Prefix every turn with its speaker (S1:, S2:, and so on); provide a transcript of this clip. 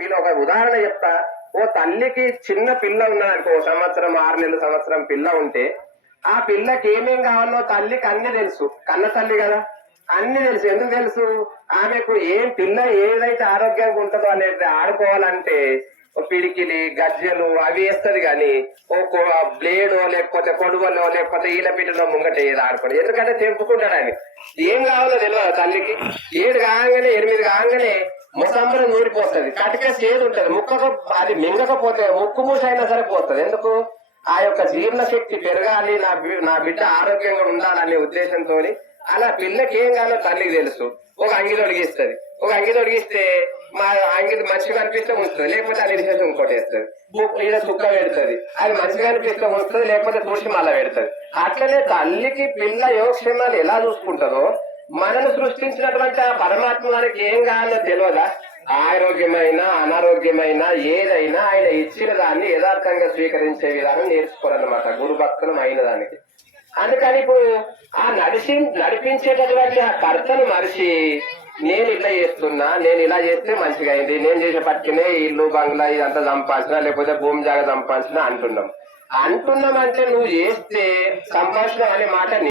S1: వీళ్ళు ఒక ఉదాహరణ చెప్తా. ఓ తల్లికి చిన్న పిల్ల ఉన్నదనుకో ఓ సంవత్సరం ఆరు నెలల సంవత్సరం పిల్ల ఉంటే ఆ పిల్లకి ఏమేం కావాలో తల్లికి అన్ని తెలుసు. కన్న తల్లి కదా అన్ని తెలుసు. ఎందుకు తెలుసు? ఆమెకు ఏం పిల్ల ఏదైతే ఆరోగ్యంగా ఉంటుందో అనేది ఆడుకోవాలంటే ఓ పిడికిలి గజ్జలు అవి వేస్తది కానీ ఓ బ్లేడో లేకపోతే కొడువలో లేకపోతే ఈల ముంగట ఏది ఆడుకోండి. ఎందుకంటే తెంపుకుంటాడు ఆయన. ఏం కావాలో తెలియదు తల్లికి. ఏడు కాగానే ఎనిమిది కాగానే ముసంబరం నూరిపోతుంది కటికేసి ఏది ఉంటది. ముక్కకు అది మింగకపోతే ముక్కు మూస అయినా సరే పోతుంది ఎందుకు? ఆ యొక్క జీర్ణ శక్తి పెరగాలి నా నా బిడ్డ ఆరోగ్యంగా ఉండాలనే ఉద్దేశంతో అలా పిల్లకి ఏం కావాలో తల్లికి తెలుసు. ఒక అంగి తొడిగిస్తుంది ఒక అంగి తొడిగిస్తే మా అంగి మంచిగా అనిపిస్తే ఉంచుతుంది. లేకపోతే అది ఇరిసేసి ఇంకోటి వేస్తుంది ఈడ చుక్క పెడుతుంది. అది మంచిగా అనిపిస్తే ఉంచుతుంది. లేకపోతే తుడిచి మళ్ళా పెడుతుంది. అట్లనే తల్లికి పిల్ల యోగక్షేమాలు ఎలా చూసుకుంటుందో మనను సృష్టించినటువంటి ఆ పరమాత్మ వారికి ఏం కావాలో తెలియదా? ఆరోగ్యమైన అనారోగ్యమైన ఏదైనా ఆయన ఇచ్చిన దాన్ని యథార్థంగా స్వీకరించే విధానం నేర్చుకోవాలన్నమాట. గురు భక్తులం అయిన దానికి. అందుకని ఇప్పుడు ఆ నడిచి నడిపించేటటువంటి ఆ కర్తను మరిచి నేను ఇట్లా చేస్తున్నా నేను ఇలా చేస్తే మంచిగా అయింది నేను చేసే పట్టుకునే ఇల్లు బంగ్లా ఇదంతా సంపాదించిన లేకపోతే భూమి జాగా సంపాదించిన అంటున్నాం. అంటున్నాం అంటే నువ్వు చేస్తే సంభాషణ అనే మాట